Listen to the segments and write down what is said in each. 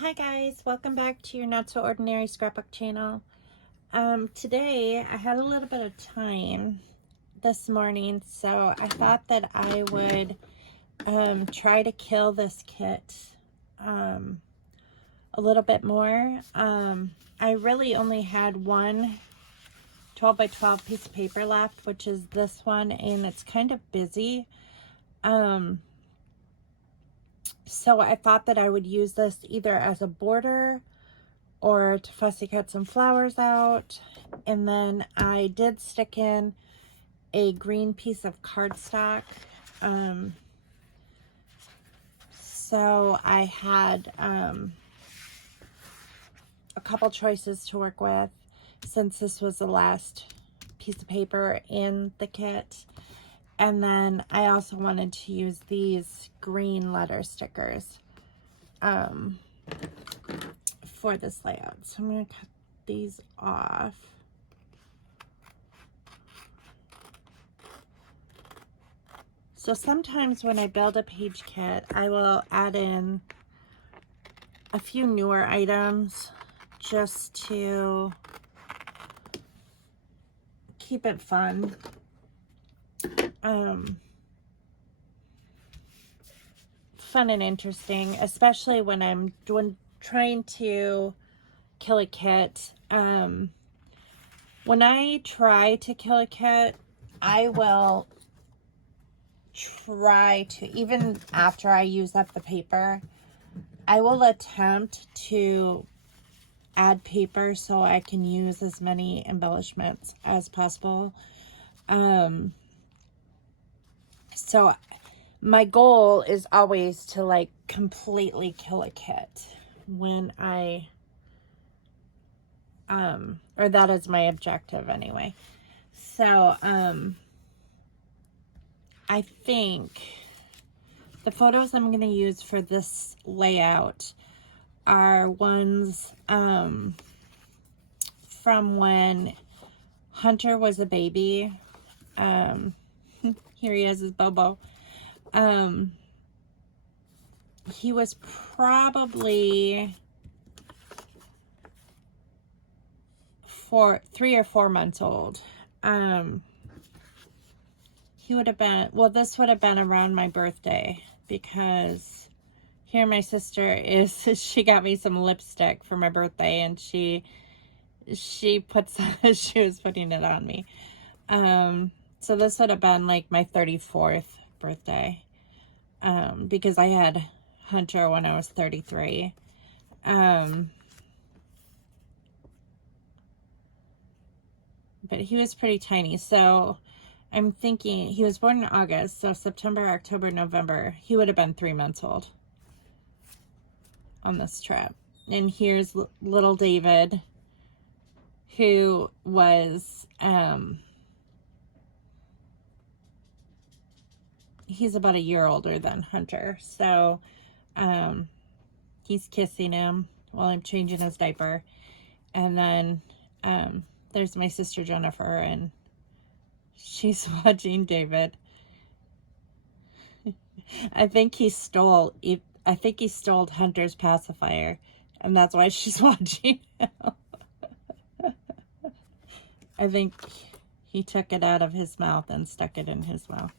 Hi guys, welcome back to your Not So Ordinary Scrapbook channel. Today I had a little bit of time this morning, so I thought that I would try to kill this kit a little bit more. I really only had one 12 by 12 piece of paper left, which is this one, and it's kind of busy. So I thought that I would use this either as a border or to fussy cut some flowers out. And then I did stick in a green piece of cardstock. So I had a couple choices to work with since this was the last piece of paper in the kit. And then I also wanted to use these green letter stickers for this layout. So I'm going to cut these off. So sometimes when I build a page kit, I will add in a few newer items just to keep it fun. Fun and interesting, especially when I'm trying to kill a kit. When I try to kill a kit, I will try to, even after I use up the paper, I will attempt to add paper so I can use as many embellishments as possible. So my goal is always to like completely kill a kit when I, or that is my objective anyway. So, I think the photos I'm going to use for this layout are ones, from when Hunter was a baby. Here he is, his Bobo. He was probably 3 or 4 months old. He would have been, well, this would have been around my birthday, because here my sister is, she got me some lipstick for my birthday, and she puts, she was putting it on me. So this would have been like my 34th birthday, because I had Hunter when I was 33. But he was pretty tiny, so I'm thinking he was born in August, so September, October, November, he would have been 3 months old on this trip. And here's little David, who was, he's about a year older than Hunter. So, he's kissing him while I'm changing his diaper. And then, there's my sister Jennifer, and she's watching David. I think he stole Hunter's pacifier, and that's why she's watching him. I think he took it out of his mouth and stuck it in his mouth,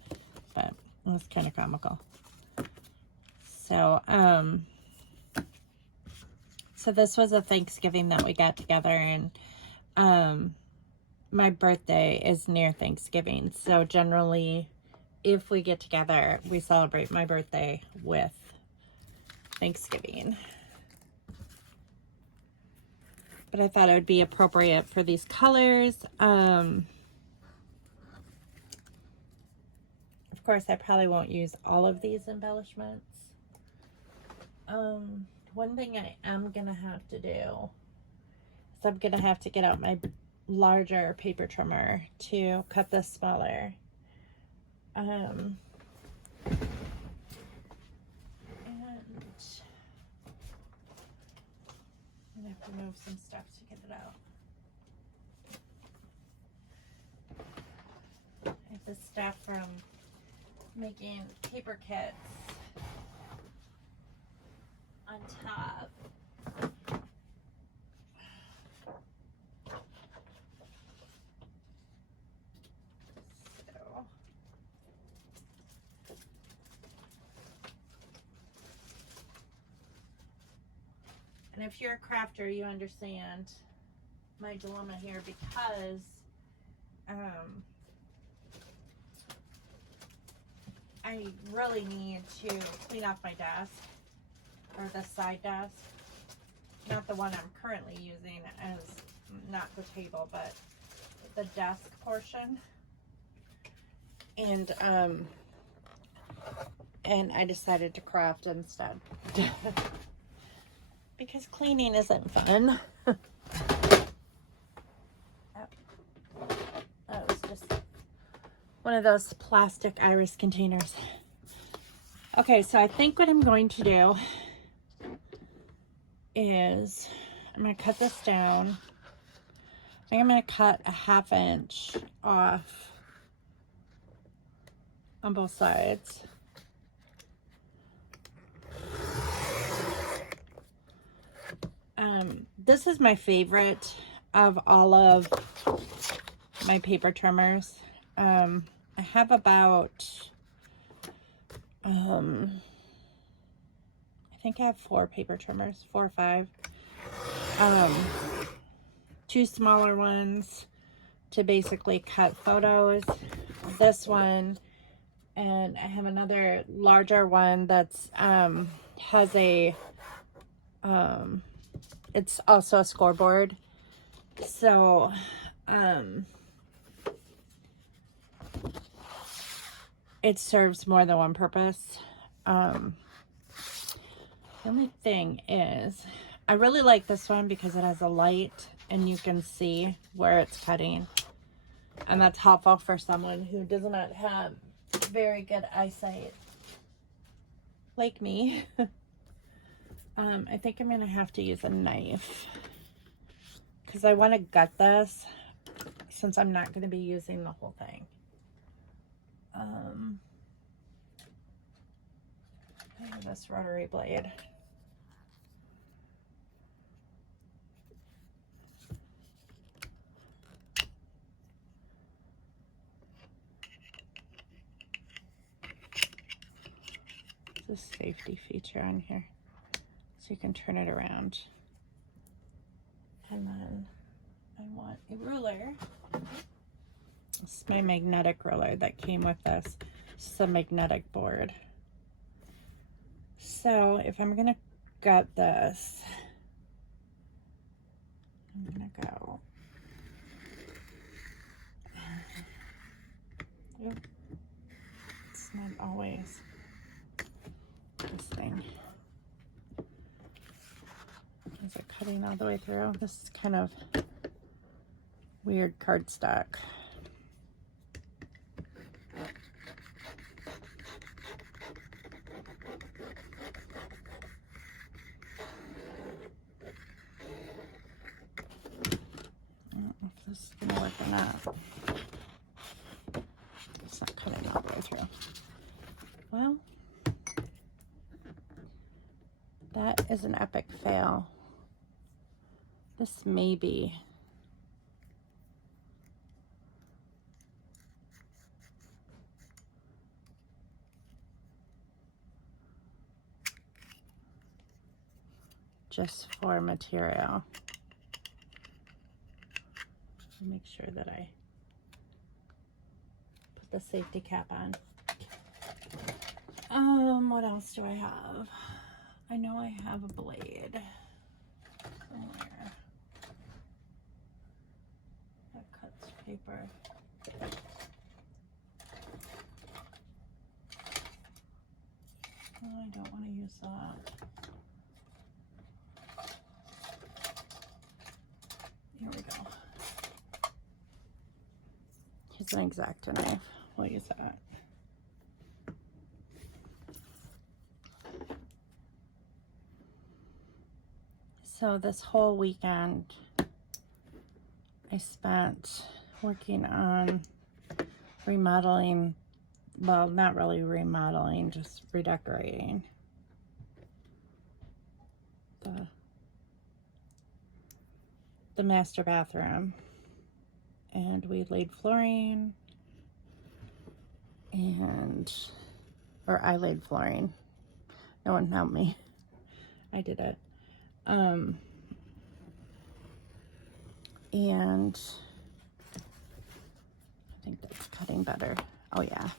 but it was kind of comical. So, so this was a Thanksgiving that we got together, and my birthday is near Thanksgiving, so generally if we get together, we celebrate my birthday with Thanksgiving. But I thought it would be appropriate for these colors. Of course, I probably won't use all of these embellishments. One thing I am gonna have to do is I'm gonna have to get out my larger paper trimmer to cut this smaller. And I'm gonna have to move some stuff to get it out. I have this stuff from making paper kits on top. And if you're a crafter, you understand my dilemma here, because I really need to clean off my desk, or the side desk. Not the one I'm currently using, as not the table, but the desk portion. And I decided to craft instead. Because cleaning isn't fun. That was just one of those plastic iris containers. Okay, so I think what I'm going to do is I'm going to cut this down. I think I'm going to cut a 1/2 inch off on both sides. This is my favorite of all of my paper trimmers. I have about, I think I have 4 paper trimmers, 4 or 5. 2 smaller ones to basically cut photos. This one, and I have another larger one that's has a it's also a scoreboard. So it serves more than one purpose. The only thing is, I really like this one because it has a light and you can see where it's cutting. And that's helpful for someone who does not have very good eyesight, like me. I think I'm going to have to use a knife, because I want to gut this, since I'm not going to be using the whole thing. I have this rotary blade. There's a safety feature on here, so you can turn it around. And then I want a ruler. This is my magnetic ruler that came with this. It's a magnetic board. So if I'm gonna gut this, I'm gonna go. Oop. It's not always this thing. Is it cutting all the way through? This is kind of weird cardstock. I don't know if this is gonna work or not. It's not cutting all the way through. Well, that is an epic fail. This may be. Just for material. Make sure that I put the safety cap on. What else do I have? I know I have a blade somewhere that cuts paper. Oh, I don't want to use that. Here we go. Here's an X-Acto knife. We'll use that. So this whole weekend I spent working on remodeling, well, not really remodeling, just redecorating the master bathroom. And we laid flooring, or I laid flooring. No one helped me. I did it. And I think that's cutting better. Oh yeah.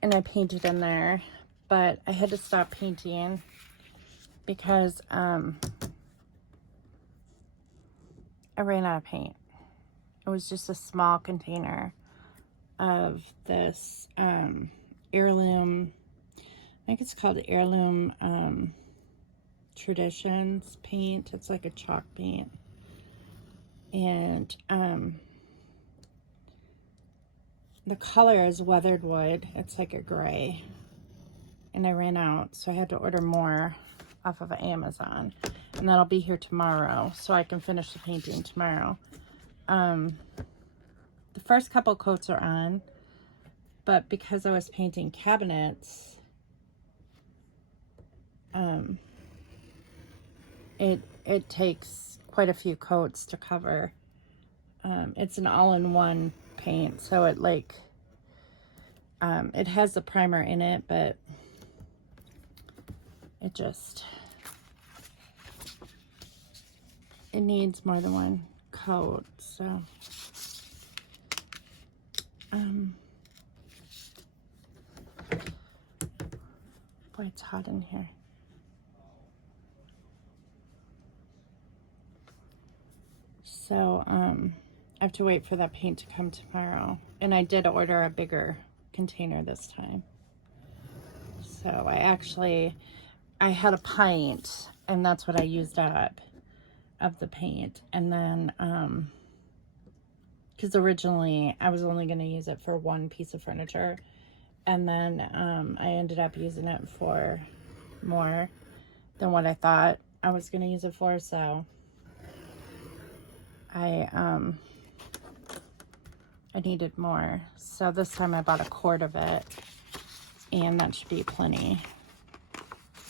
And I painted in there, but I had to stop painting because I ran out of paint. It was just a small container of this heirloom, I think it's called Heirloom Traditions paint. It's like a chalk paint. And the color is weathered wood. It's like a gray. And I ran out, so I had to order more off of Amazon. And that'll be here tomorrow, so I can finish the painting tomorrow. The first couple coats are on, but because I was painting cabinets, it takes quite a few coats to cover. It's an all-in-one paint, so it like it has the primer in it, but it needs more than one coat. So boy, it's hot in here. So I have to wait for that paint to come tomorrow. And I did order a bigger container this time. So I had a pint, and that's what I used up of the paint. And then because originally I was only going to use it for one piece of furniture, and then I ended up using it for more than what I thought I was going to use it for. So I needed more, so this time I bought a quart of it, and that should be plenty.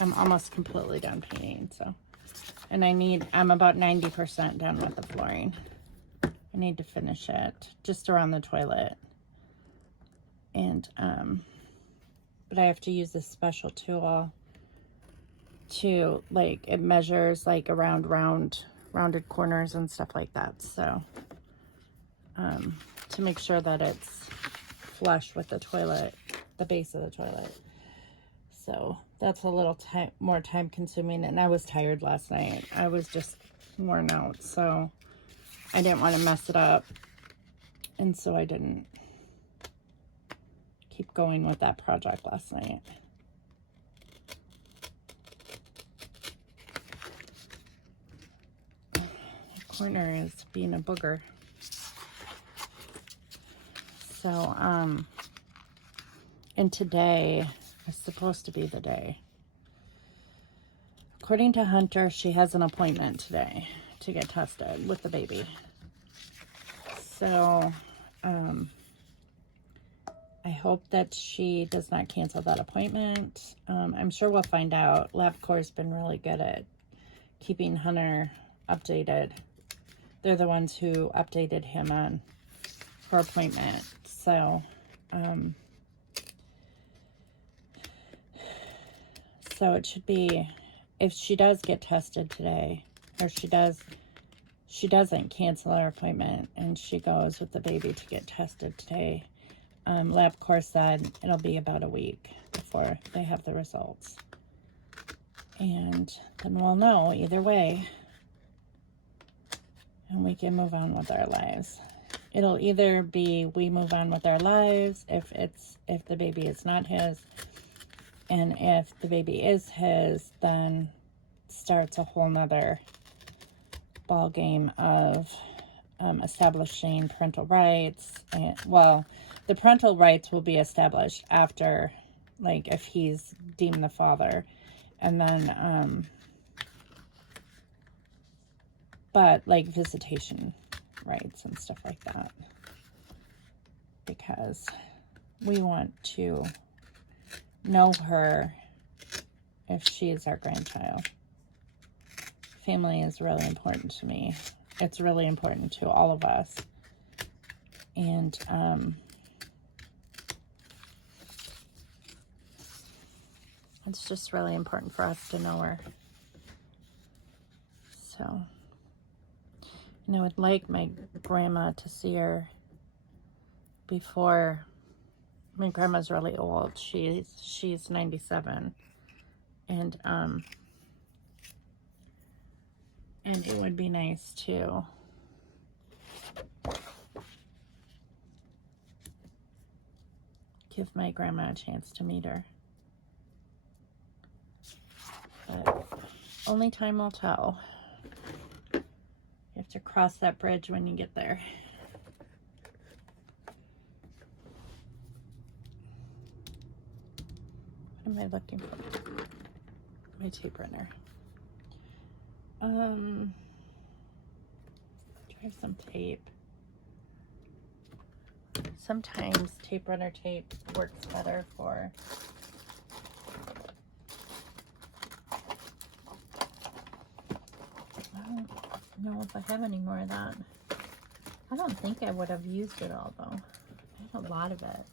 I'm almost completely done painting, so, and I'm about 90% done with the flooring. I need to finish it just around the toilet, and but I have to use this special tool to, like, it measures like around rounded corners and stuff like that, so to make sure that it's flush with the toilet, the base of the toilet. So that's a little more time consuming, and I was tired last night. I was just worn out, so I didn't want to mess it up, and so I didn't keep going with that project last night. The corner is being a booger. So, and today is supposed to be the day. According to Hunter, she has an appointment today to get tested with the baby. So, I hope that she does not cancel that appointment. I'm sure we'll find out. LabCorp's been really good at keeping Hunter updated. They're the ones who updated him on her appointment. So, so it should be, if she does get tested today, or she doesn't cancel her appointment and she goes with the baby to get tested today, LabCorp said it'll be about a week before they have the results. And then we'll know either way, and we can move on with our lives. It'll either be we move on with our lives if the baby is not his, and if the baby is his, then starts a whole nother ball game of establishing parental rights. And, well, the parental rights will be established after, like, if he's deemed the father, and then but like visitation rights and stuff like that, because we want to know her if she is our grandchild. Family is really important to me. It's really important to all of us. And It's just really important for us to know her. So, and I would like my grandma to see her before. My grandma's really old. She's 97. And it would be nice to give my grandma a chance to meet her. But only time will tell. You have to cross that bridge when you get there. What am I looking for? My tape runner. Do I have some tape? Sometimes tape runner tape works better for I don't know if I have any more of that. I don't think I would have used it all though. I had a lot of it.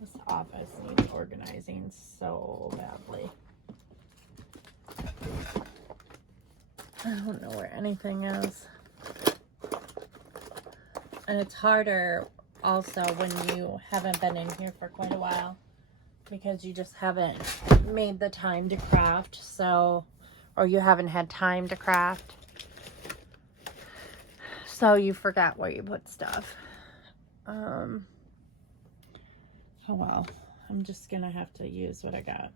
This office needs organizing so badly. I don't know where anything is. And it's harder also when you haven't been in here for quite a while because you just haven't made the time to craft, so, or you haven't had time to craft, so you forgot where you put stuff. Oh well, I'm just gonna have to use what I got.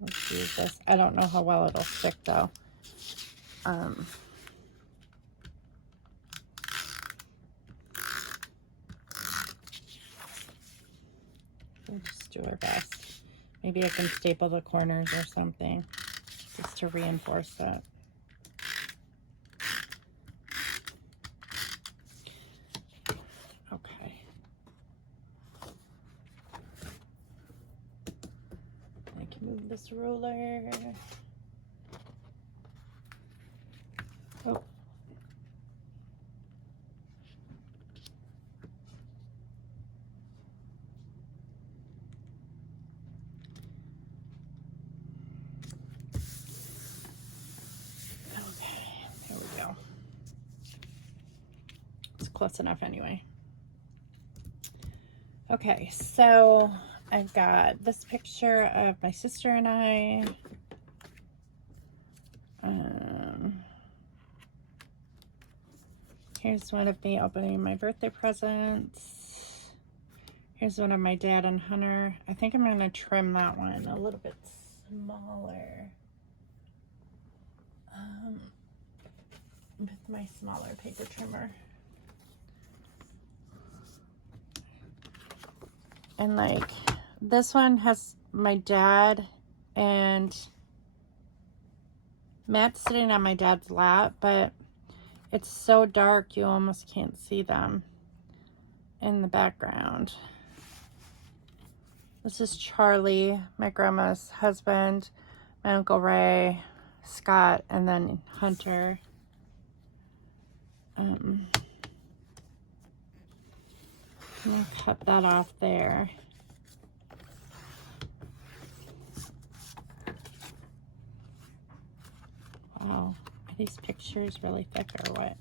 Let's use this. I don't know how well it'll stick though. We'll just do our best. Maybe I can staple the corners or something just to reinforce that. Okay. I can move this ruler. Oh. Close enough anyway. Okay, so I've got this picture of my sister and I. Here's one of me opening my birthday presents. Here's one of my dad and Hunter. I think I'm going to trim that one a little bit smaller. With my smaller paper trimmer. And like this one has my dad and Matt's sitting on my dad's lap, but it's so dark you almost can't see them in the background. This is Charlie, my grandma's husband, my Uncle Ray, Scott, and then Hunter. I'm gonna cut that off there. Wow, are these pictures really thick or what?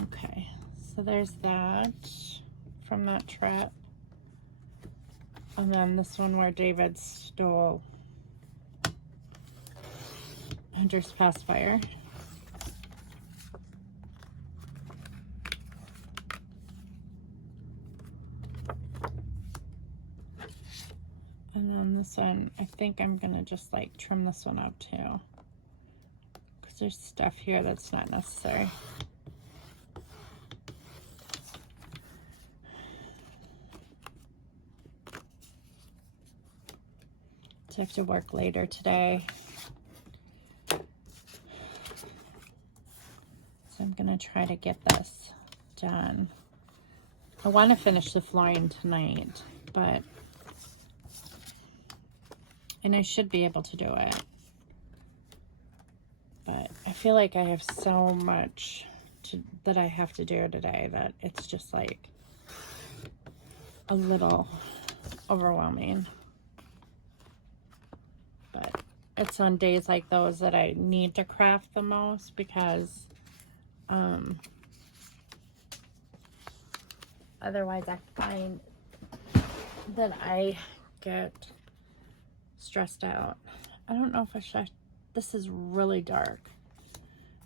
Okay, so there's that from that trip. And then this one where David stole Hunter's pacifier. And then this one, I think I'm gonna just like trim this one out too, because there's stuff here that's not necessary. So I have to work later today. So I'm gonna try to get this done. I want to finish the flooring tonight, but and I should be able to do it. feel like I have so much that I have to do today that it's just like a little overwhelming. But it's on days like those that I need to craft the most because otherwise I find that I get stressed out. I don't know if I should. This is really dark.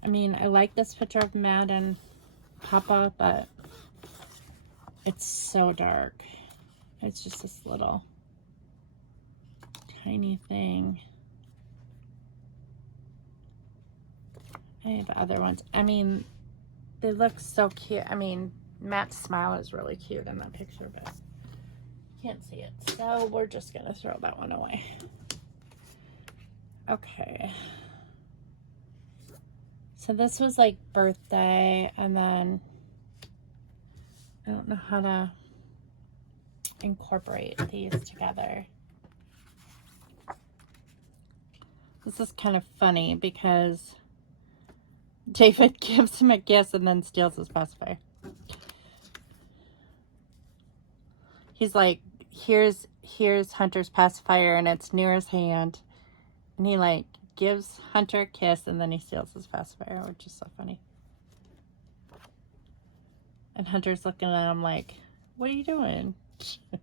I mean, I like this picture of Matt and Papa, but it's so dark. It's just this little tiny thing. I have other ones. I mean, they look so cute. I mean, Matt's smile is really cute in that picture, but you can't see it. So we're just going to throw that one away. Okay. So this was like birthday, and then I don't know how to incorporate these together. This is kind of funny because David gives him a kiss and then steals his pacifier. He's like, here's Hunter's pacifier, and it's near his hand. And he like gives Hunter a kiss and then he steals his pacifier, which is so funny. And Hunter's looking at him like, what are you doing? Okay.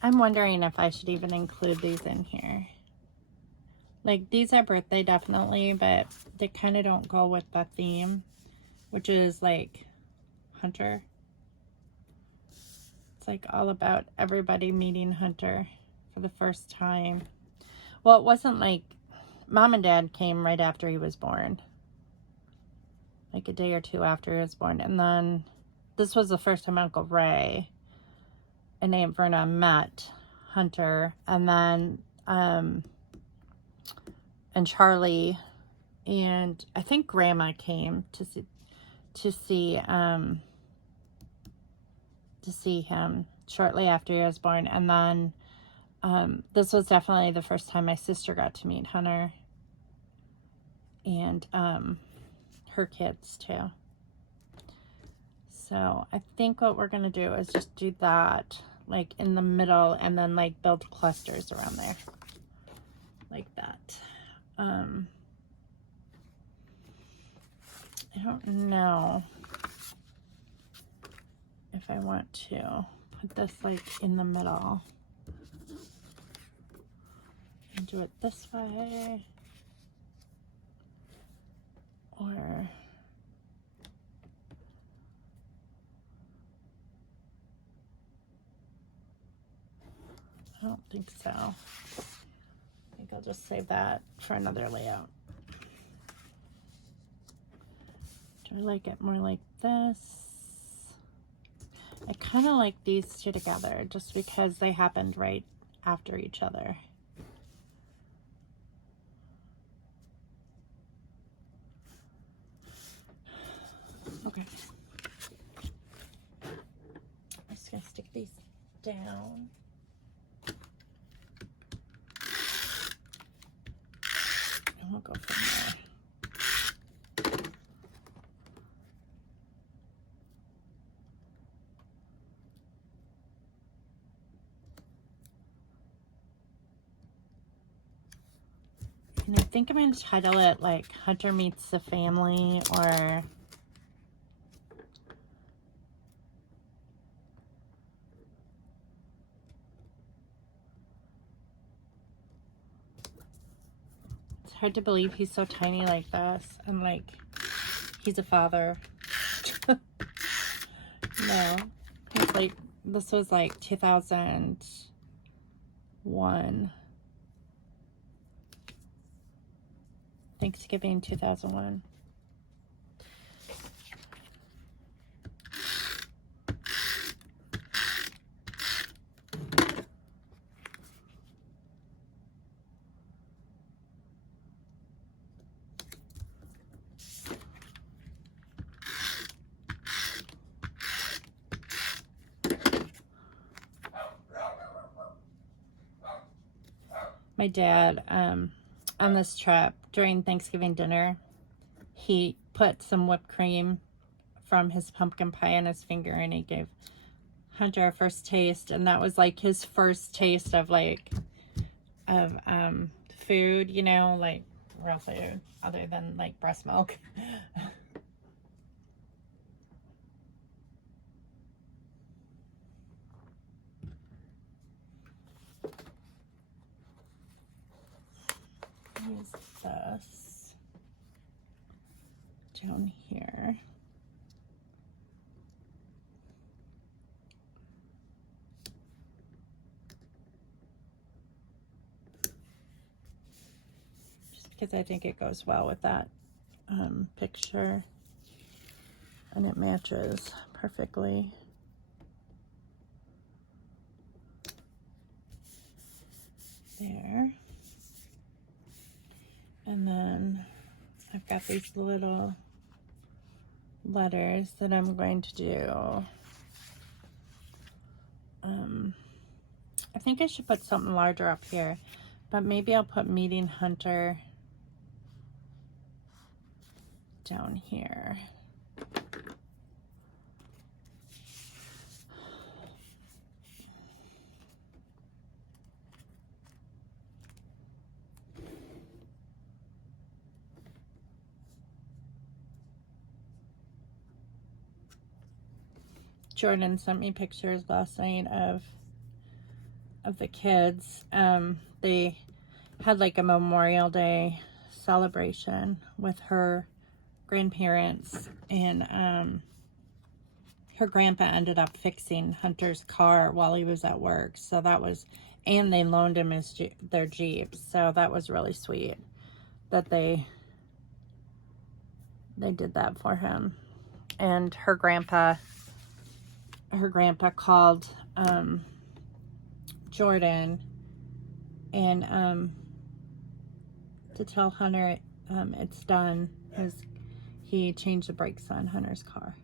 I'm wondering if I should even include these in here. Like, these are birthday definitely, but they kind of don't go with the theme, which is like Hunter. It's like all about everybody meeting Hunter for the first time. Well, it wasn't like Mom and Dad came right after he was born. Like a day or two after he was born. And then this was the first time Uncle Ray and Aunt Verna met Hunter. And then, and Charlie and I think Grandma came to see him shortly after he was born. And then this was definitely the first time my sister got to meet Hunter and her kids too. So I think what we're gonna do is just do that like in the middle and then like build clusters around there like that. I don't know if I want to put this like in the middle and do it this way, or I don't think so. I think I'll just save that for another layout. Do I like it more like this? I kind of like these two together just because they happened right after each other. Okay. I'm just going to stick these down. And we'll go from there. And I think I'm going to title it like Hunter Meets the Family, or it's hard to believe he's so tiny like this and like he's a father. No, it's like this was like 2001. Thanksgiving 2001. my dad, on this trip during Thanksgiving dinner, he put some whipped cream from his pumpkin pie on his finger, and he gave Hunter a first taste, and that was like his first taste of food, you know, like real food other than like breast milk. Use this down here. Just because I think it goes well with that picture, and it matches perfectly. There. And then I've got these little letters that I'm going to do. I think I should put something larger up here, but maybe I'll put meeting Hunter down here. Jordan sent me pictures last night of the kids. They had like a Memorial Day celebration with her grandparents, and her grandpa ended up fixing Hunter's car while he was at work. So that was, and they loaned him their Jeep. So that was really sweet that they did that for him. And her grandpa called Jordan and to tell Hunter it's done, because he changed the brakes on Hunter's car.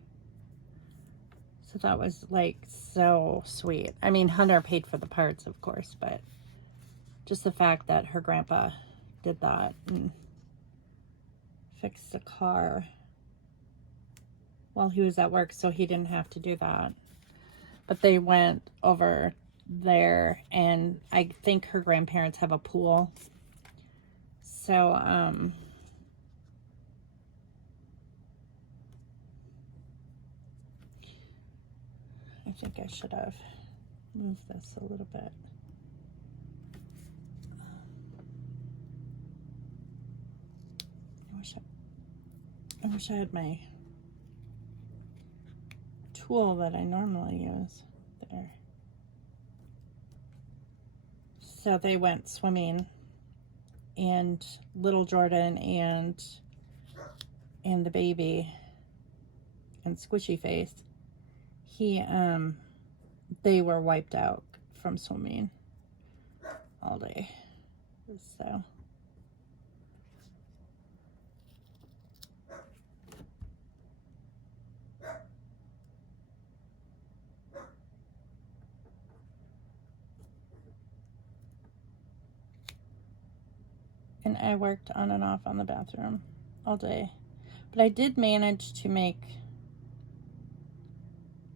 So that was like so sweet. I mean, Hunter paid for the parts, of course, but just the fact that her grandpa did that and fixed the car while he was at work, so he didn't have to do that. But they went over there, and I think her grandparents have a pool. So, I think I should have moved this a little bit. I wish I had my tool that I normally use there. So they went swimming, and little Jordan and the baby and Squishy Face, they were wiped out from swimming all day. So and I worked on and off on the bathroom all day. But I did manage to make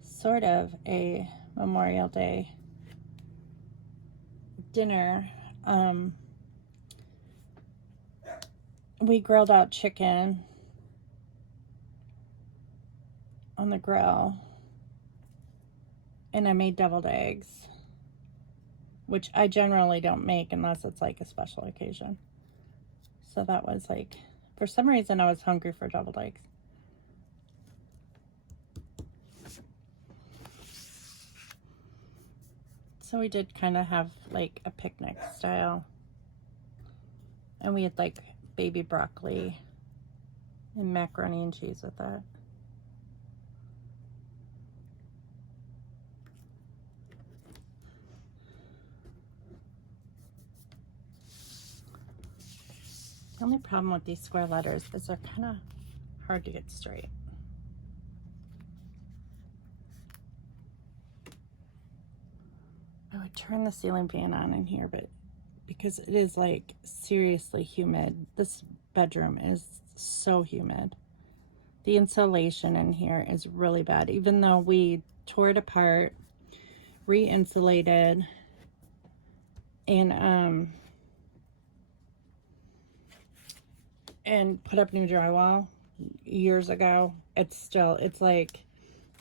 sort of a Memorial Day dinner. We grilled out chicken on the grill, and I made deviled eggs, which I generally don't make unless it's like a special occasion. So that was like, for some reason I was hungry for deviled eggs. So we did kind of have like a picnic style. And we had like baby broccoli and macaroni and cheese with that. The only problem with these square letters is they're kind of hard to get straight. I would turn the ceiling fan on in here, but because it is like seriously humid. This bedroom is so humid. The insulation in here is really bad, even though we tore it apart, re-insulated, and put up new drywall years ago. It's like,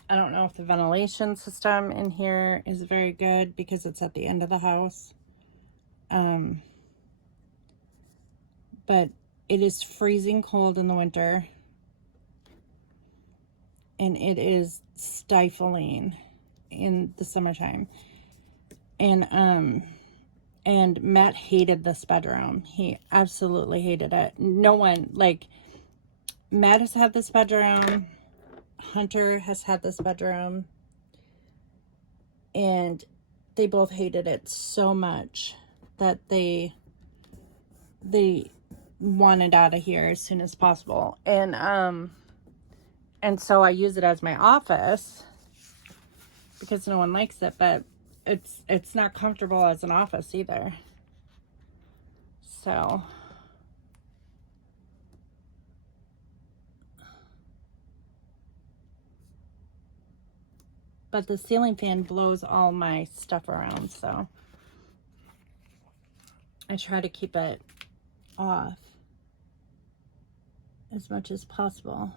I don't know if the ventilation system in here is very good because it's at the end of the house. But it is freezing cold in the winter, and it is stifling in the summertime. And Matt hated this bedroom. He absolutely hated it. No one, like, Matt has had this bedroom, Hunter has had this bedroom, and they both hated it so much that they wanted out of here as soon as possible. And so I use it as my office because no one likes it, but it's not comfortable as an office either. So but the ceiling fan blows all my stuff around, so I try to keep it off as much as possible.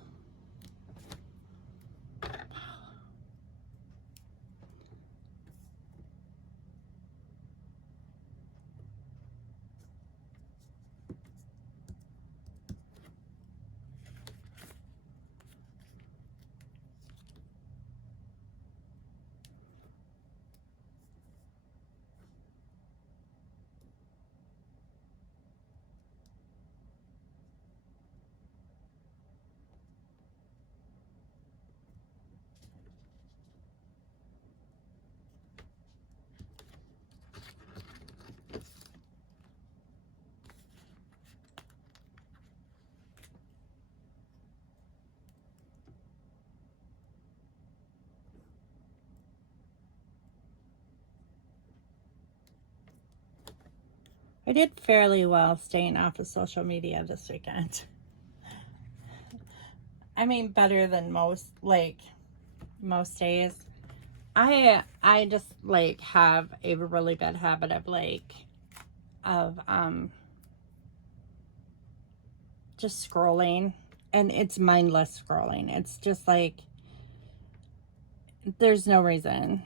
I did fairly well staying off of social media this weekend. I mean, better than most days. I just like have a really bad habit of just scrolling, and it's mindless scrolling. It's just like there's no reason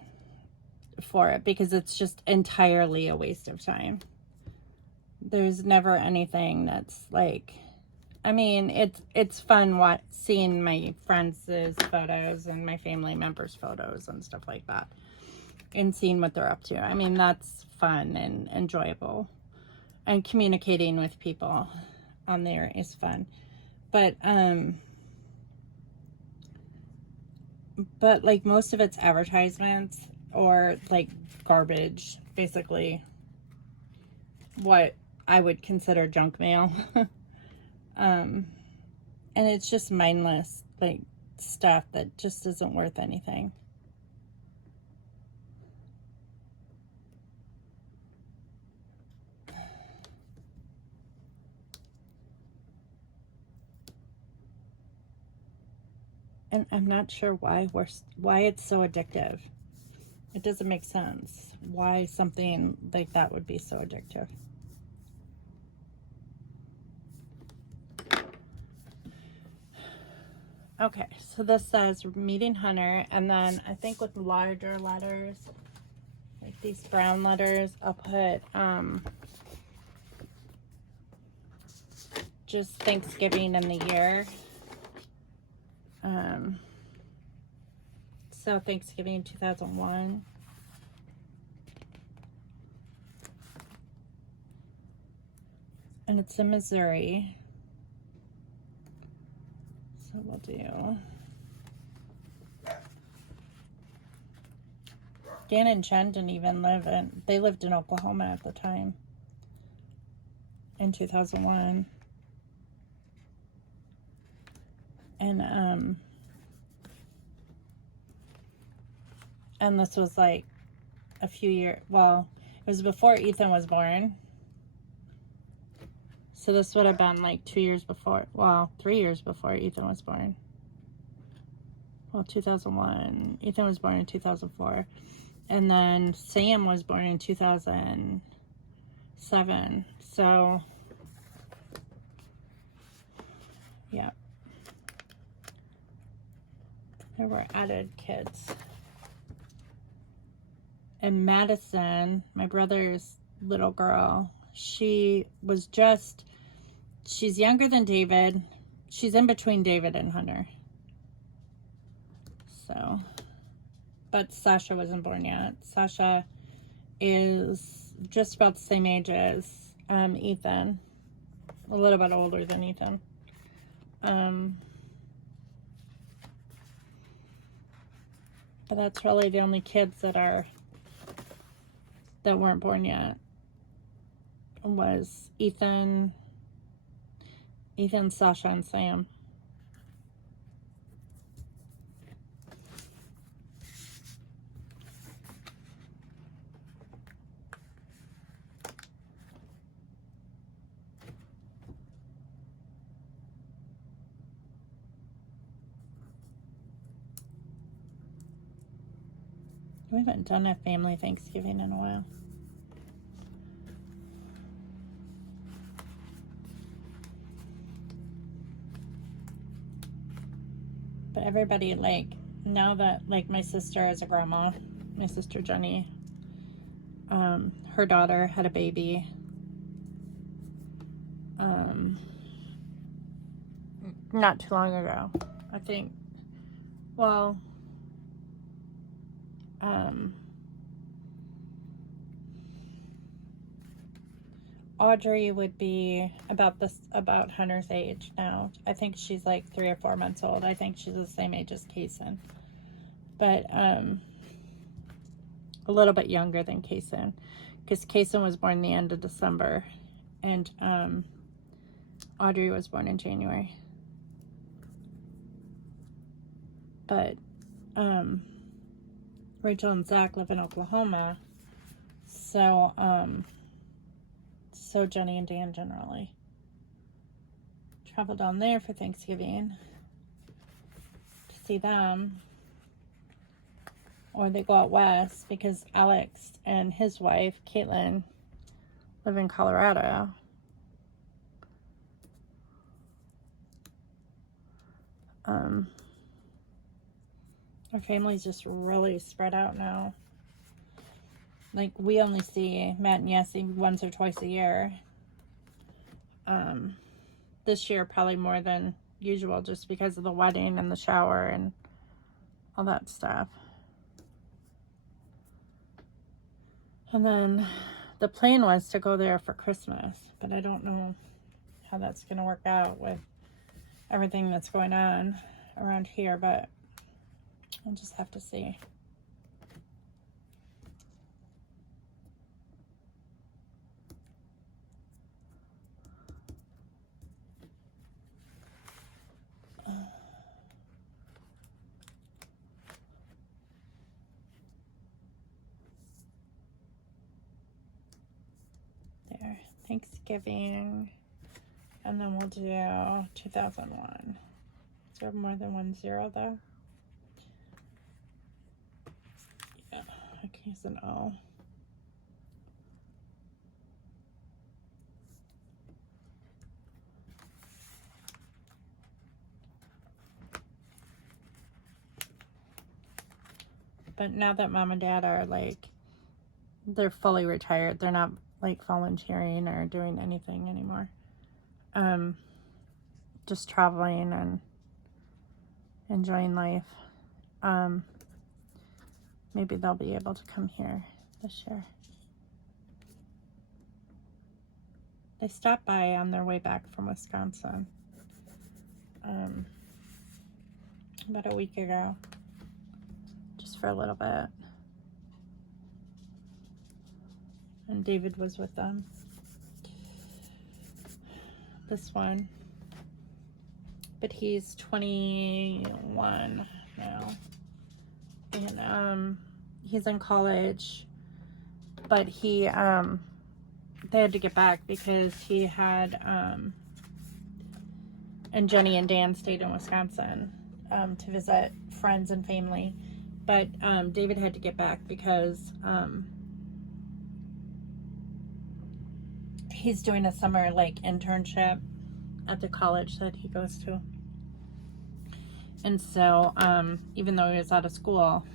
for it because it's just entirely a waste of time. There's never anything that's like, I mean, it's fun seeing my friends' photos and my family members' photos and stuff like that, and seeing what they're up to. I mean, that's fun and enjoyable, and communicating with people on there is fun. But like most of it's advertisements or like garbage, basically what I would consider junk mail. And it's just mindless, like, stuff that just isn't worth anything. And I'm not sure why it's so addictive. It doesn't make sense why something like that would be so addictive. Okay, so this says meeting Hunter, and then I think with larger letters, like these brown letters, I'll put just Thanksgiving and the year. So Thanksgiving 2001. And it's in Missouri. So we'll do Dan and Jen didn't even they lived in Oklahoma at the time in 2001. And this was like a few years, well, it was before Ethan was born. So this would have been like 2 years before, well, 3 years before Ethan was born. Well, 2001. Ethan was born in 2004. And then Sam was born in 2007. So, yeah. There were added kids. And Madison, my brother's little girl, she's younger than David. She's in between David and Hunter. So, but Sasha wasn't born yet. Sasha is just about the same age as Ethan. A little bit older than Ethan. But that's really the only kids that weren't born yet. Was Ethan, Sasha, and Sam. We haven't done a family Thanksgiving in a while. But everybody, like, now that, like, my sister is a grandma, my sister Jenny, her daughter had a baby. Not too long ago. I think, well, Audrey would be about Hunter's age now. I think she's like 3 or 4 months old. I think she's the same age as Kaysen. But a little bit younger than Kaysen. Because Kaysen was born the end of December. And Audrey was born in January. But Rachel and Zach live in Oklahoma. So Jenny and Dan generally travel down there for Thanksgiving to see them, or they go out west because Alex and his wife Caitlin live in Colorado. Our family's just really spread out now. Like, we only see Matt and Yessie once or twice a year. This year, probably more than usual, just because of the wedding and the shower and all that stuff. And then the plan was to go there for Christmas, but I don't know how that's going to work out with everything that's going on around here, but I'll just have to see. There, Thanksgiving, and then we'll do 2001. Is there more than 1 0 though? Yeah, I can use an O. But now that mom and dad are like, they're fully retired, they're not like volunteering or doing anything anymore. Just traveling and enjoying life. Maybe they'll be able to come here this year. They stopped by on their way back from Wisconsin about a week ago, just for a little bit. And David was with them. This one. But he's 21 now. And he's in college. But he they had to get back because he had, and Jenny and Dan stayed in Wisconsin to visit friends and family. But David had to get back because he's doing a summer like internship at the college that he goes to. And so even though he was out of school,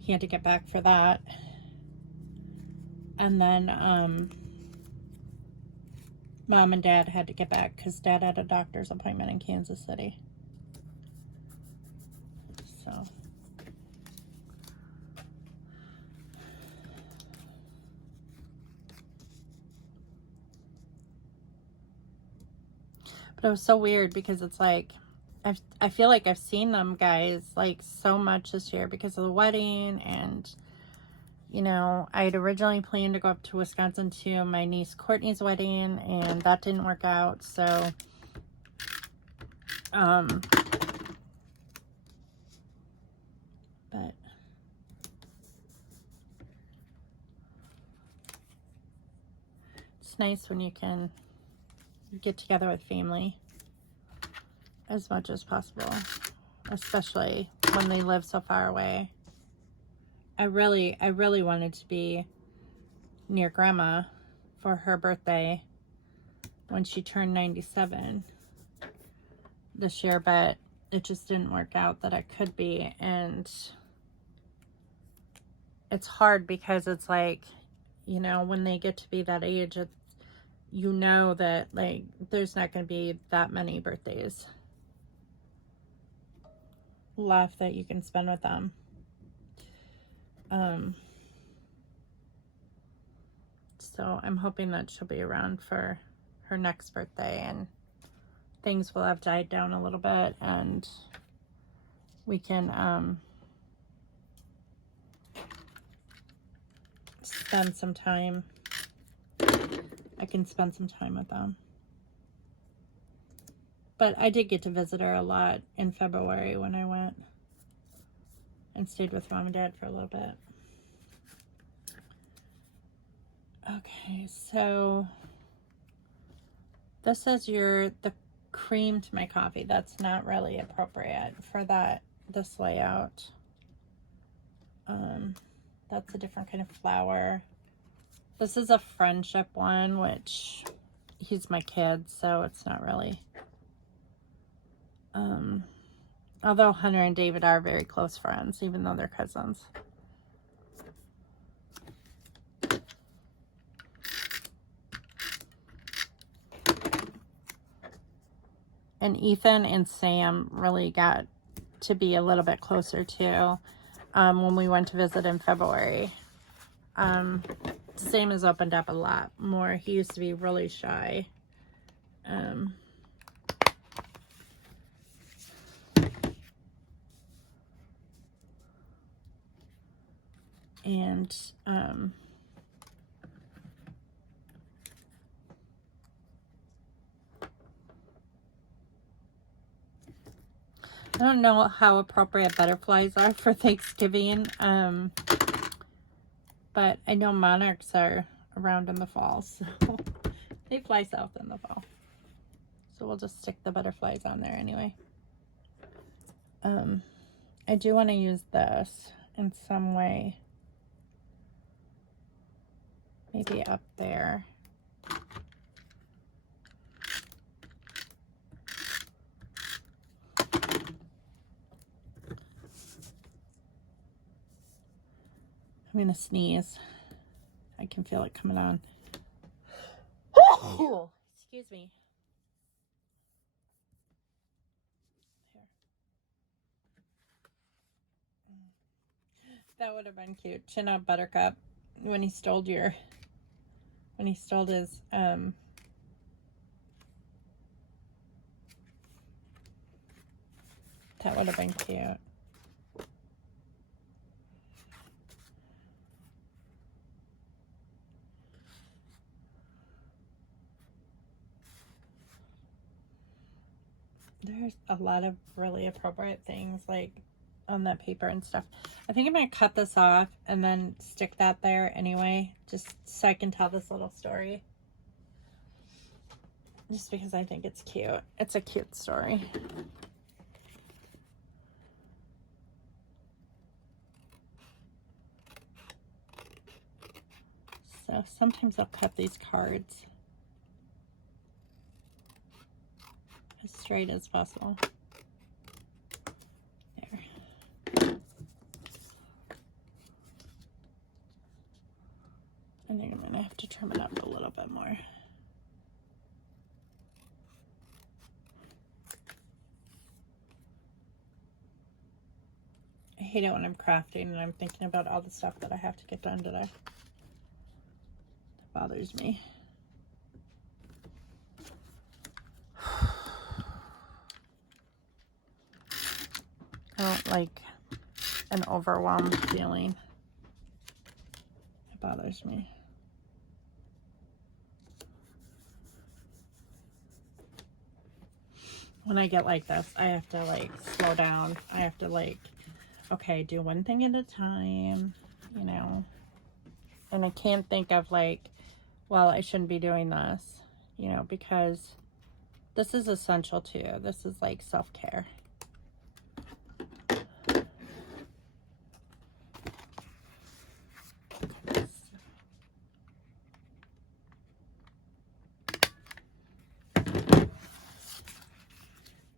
he had to get back for that. And then Mom and Dad had to get back because Dad had a doctor's appointment in Kansas City. So but it was so weird because it's like I feel like I've seen them guys like so much this year because of the wedding. And you know, I had originally planned to go up to Wisconsin to my niece Courtney's wedding, and that didn't work out. So but it's nice when you can get together with family as much as possible, especially when they live so far away. I really wanted to be near Grandma for her birthday when she turned 97 this year, but it just didn't work out that I could be. And it's hard because it's like, you know, when they get to be that age, it's, you know that like there's not going to be that many birthdays left that you can spend with them. So I'm hoping that she'll be around for her next birthday and things will have died down a little bit and we can spend some time. I can spend some time with them. But I did get to visit her a lot in February when I went and stayed with Mom and Dad for a little bit. Okay, so this is the cream to my coffee. That's not really appropriate for this layout. That's a different kind of flower. This is a friendship one, which he's my kid, so it's not really. Although Hunter and David are very close friends, even though they're cousins. And Ethan and Sam really got to be a little bit closer too when we went to visit in February. Sam has opened up a lot more. He used to be really shy. I don't know how appropriate butterflies are for Thanksgiving, but I know monarchs are around in the fall, so they fly south in the fall. So we'll just stick the butterflies on there anyway. I do want to use this in some way. Maybe up there. I'm going to sneeze. I can feel it coming on. Excuse me. Here. That would have been cute. Chin up Buttercup when he stole his that would have been cute. There's a lot of really appropriate things like on that paper and stuff. I think I'm going to cut this off and then stick that there anyway, just so I can tell this little story. Just because I think it's cute. It's a cute story. So sometimes I'll cut these cards as straight as possible. There. I think I'm gonna have to trim it up a little bit more. I hate it when I'm crafting and I'm thinking about all the stuff that I have to get done today. It bothers me. I don't like an overwhelmed feeling. It bothers me. When I get like this, I have to like slow down. I have to like, okay, do one thing at a time, you know. And I can't think of like, well, I shouldn't be doing this, you know, because this is essential too. This is like self-care.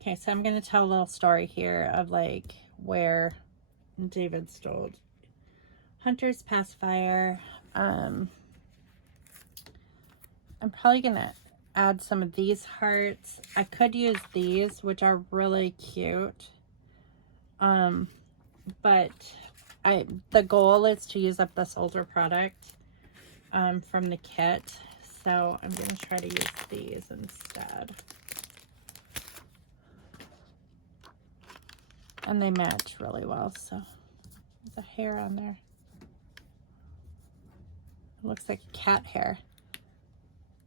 Okay, so I'm going to tell a little story here of like where David stole Hunter's pacifier. I'm probably going to add some of these hearts. I could use these, which are really cute. But the goal is to use up this older product from the kit. So I'm going to try to use these instead. And they match really well, so there's a hair on there. It looks like cat hair.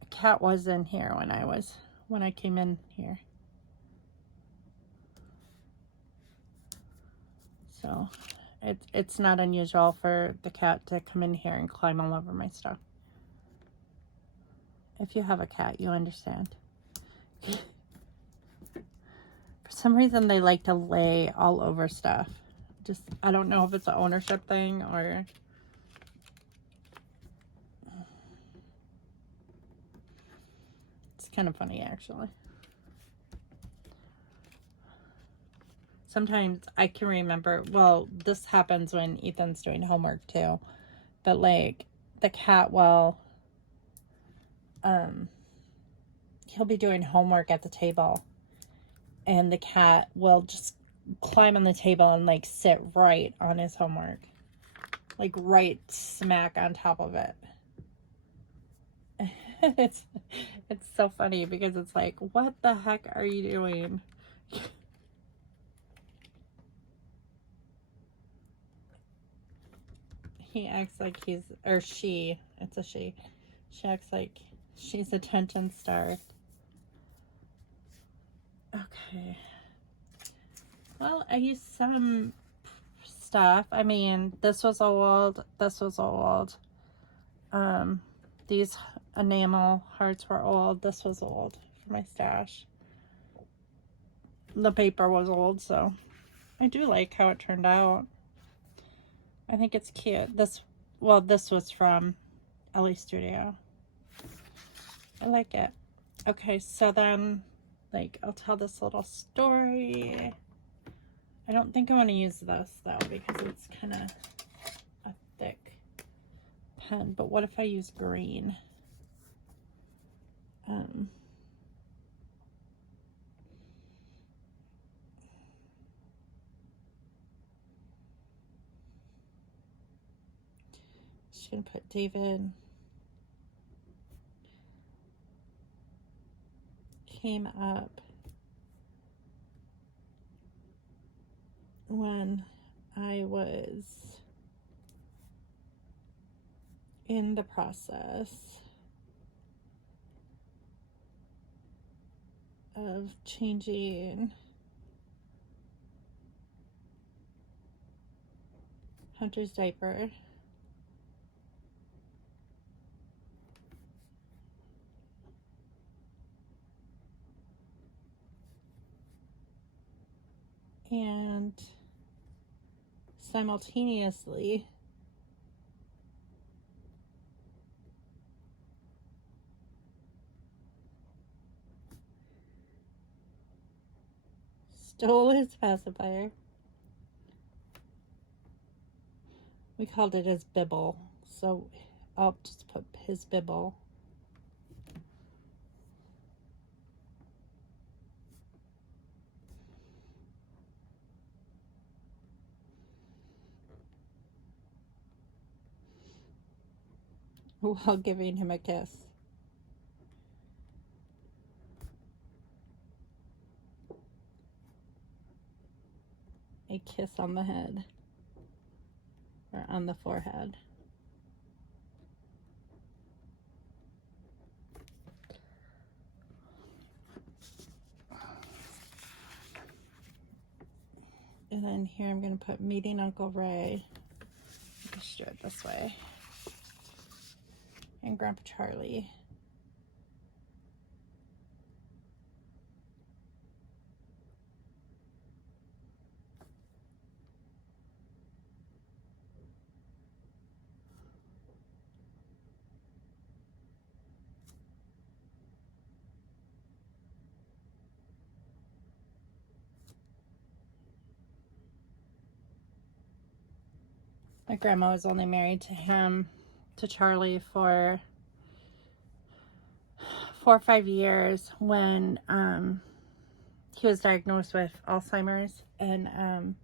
A cat was in here when I came in here. So it's not unusual for the cat to come in here and climb all over my stuff. If you have a cat, you understand. For some reason, they like to lay all over stuff. Just, I don't know if it's an ownership thing or... It's kind of funny, actually. Sometimes I can remember, well, this happens when Ethan's doing homework too, but like the cat will, he'll be doing homework at the table and the cat will just climb on the table and like sit right on his homework, like right smack on top of it. It's so funny because it's like, what the heck are you doing? He acts like he's, or she, it's a she. She acts like she's attention starved. Okay. Well, I used some stuff. I mean, this was old. This was old. These enamel hearts were old. This was old for my stash. The paper was old, so I do like how it turned out. I think it's cute. This was from Ellie Studio. I like it. Okay, so then, like, I'll tell this little story. I don't think I want to use this, though, because it's kind of a thick pen. But what if I use green? Just gonna put David came up when I was in the process of changing Hunter's diaper. And simultaneously, stole his pacifier. We called it his bibble, so I'll just put his bibble. While giving him a kiss. A kiss on the head. Or on the forehead. And then here I'm going to put meeting Uncle Ray. Let's do it this way. And Grandpa Charlie. My grandma was only married to Charlie for 4 or 5 years when he was diagnosed with Alzheimer's, and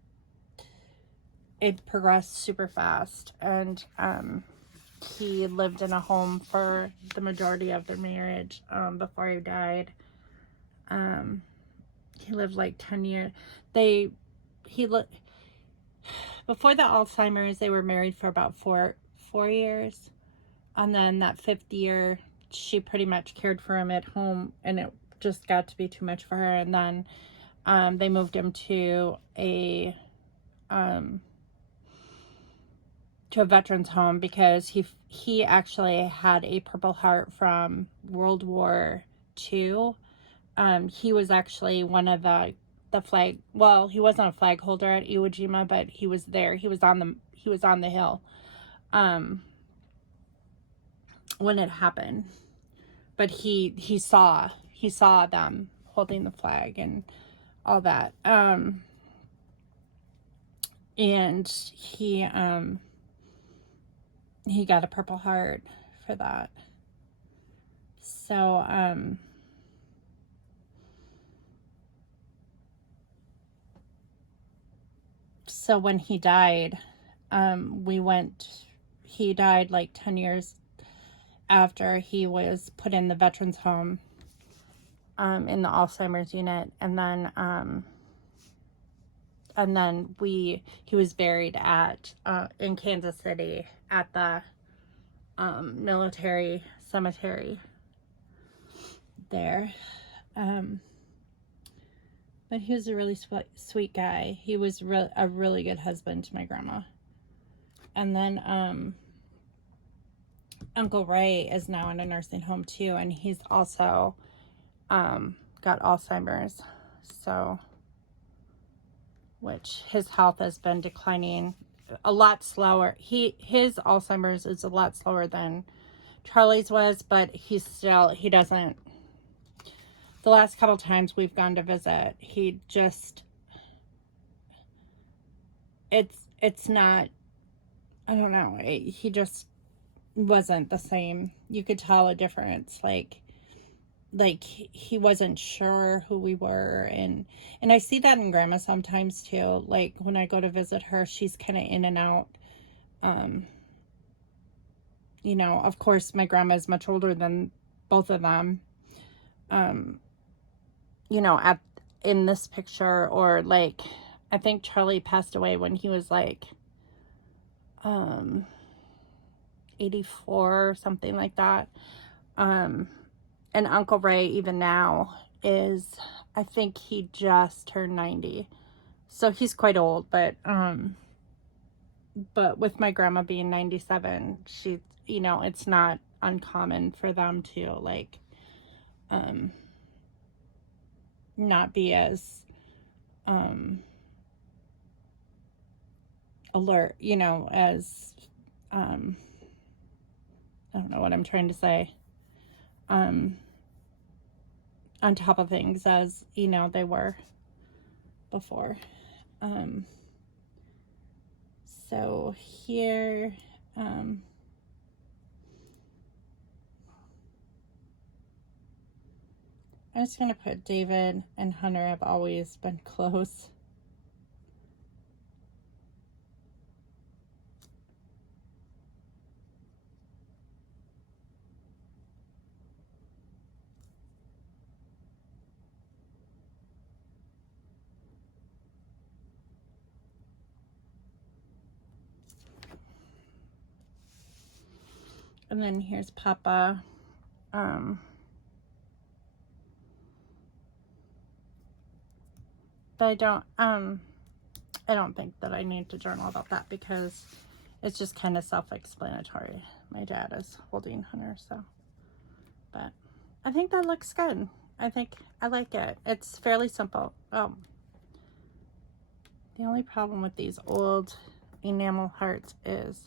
it progressed super fast, and he lived in a home for the majority of their marriage before he died. He lived like 10 years. Before the Alzheimer's, they were married for about four years. And then that 5th year, she pretty much cared for him at home, and it just got to be too much for her. And then they moved him to a veteran's home because he actually had a Purple Heart from World War II. He was actually one of the flag, well, he wasn't a flag holder at Iwo Jima, but he was there. He was on the hill when it happened. But he saw them holding the flag and all that. And he got a Purple Heart for that. So so when he died, he died like 10 years after he was put in the veterans home in the Alzheimer's unit, and then he was buried in Kansas City at the military cemetery there. But he was a really sweet guy. He was a really good husband to my grandma. And then Uncle Ray is now in a nursing home too, and he's also got Alzheimer's. So, which his health has been declining a lot slower. His Alzheimer's is a lot slower than Charlie's was, but he doesn't. The last couple times we've gone to visit, he just, it's not, I don't know, he just wasn't the same. You could tell a difference, like he wasn't sure who we were, and I see that in Grandma sometimes too. Like when I go to visit her, she's kind of in and out. You know, of course my grandma is much older than both of them. You know, in this picture, or like, I think Charlie passed away when he was like 84 or something like that. And Uncle Ray, even now, I think he just turned 90. So he's quite old, but but with my grandma being 97, she, you know, it's not uncommon for them to like not be as alert, you know, as I don't know what I'm trying to say, on top of things as, you know, they were before. So here, I'm just going to put David and Hunter have always been close. And then here's Papa. But I don't think that I need to journal about that because it's just kind of self-explanatory. My dad is holding Hunter, so. But I think that looks good. I think I like it. It's fairly simple. Oh, the only problem with these old enamel hearts is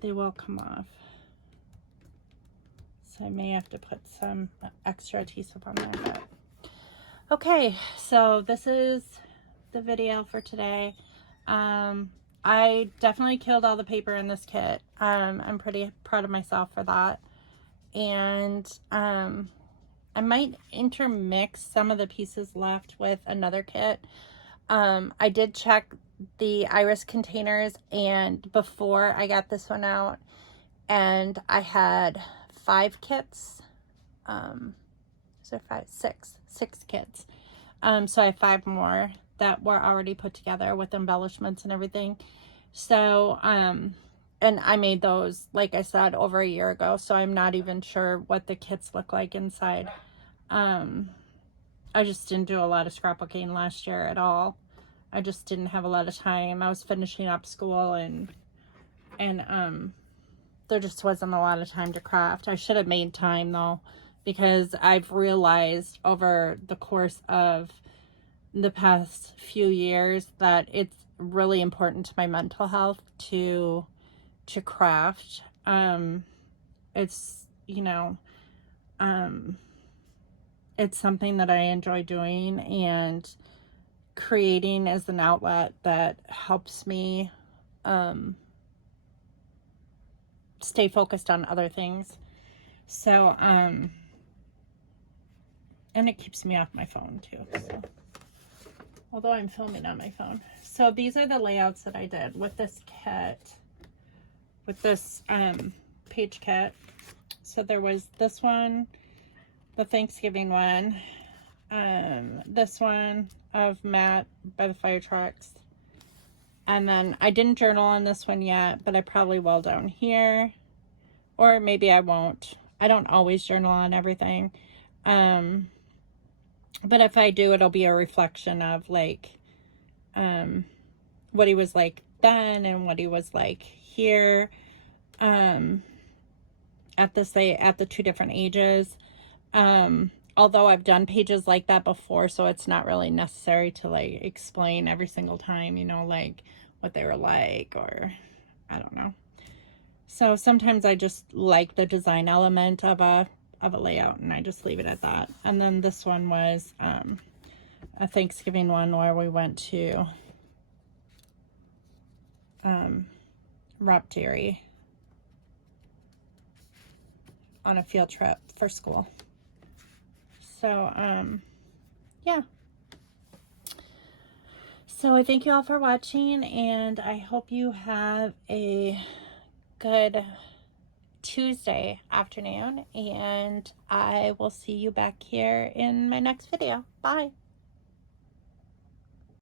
they will come off. So I may have to put some extra adhesive on there. But okay, so this is the video for today. I definitely killed all the paper in this kit. I'm pretty proud of myself for that. And I might intermix some of the pieces left with another kit. I did check the iris containers, and before I got this one out, and I had 5 kits. So 6 kits. So I have 5 more that were already put together with embellishments and everything. So, and I made those, like I said, over a year ago, so I'm not even sure what the kits look like inside. I just didn't do a lot of scrapbooking last year at all. I just didn't have a lot of time. I was finishing up school, and there just wasn't a lot of time to craft. I should have made time though, because I've realized over the course of the past few years that it's really important to my mental health to craft. It's, you know, it's something that I enjoy doing, and creating is an outlet that helps me stay focused on other things. So, and it keeps me off my phone too. So. Although I'm filming on my phone. So these are the layouts that I did with this kit, with this page kit. So there was this one, the Thanksgiving one, this one of Matt by the fire trucks, and then I didn't journal on this one yet, but I probably will down here, or maybe I won't. I don't always journal on everything. But if I do, it'll be a reflection of like what he was like then and what he was like here at the 2 different ages. Although I've done pages like that before, so it's not really necessary to like explain every single time, you know, like what they were like, or I don't know. So sometimes I just like the design element of a layout, and I just leave it at that. And then this one was a Thanksgiving one where we went to Rock Dairy on a field trip for school. So yeah, so I thank you all for watching, and I hope you have a good Tuesday afternoon, and I will see you back here in my next video. Bye.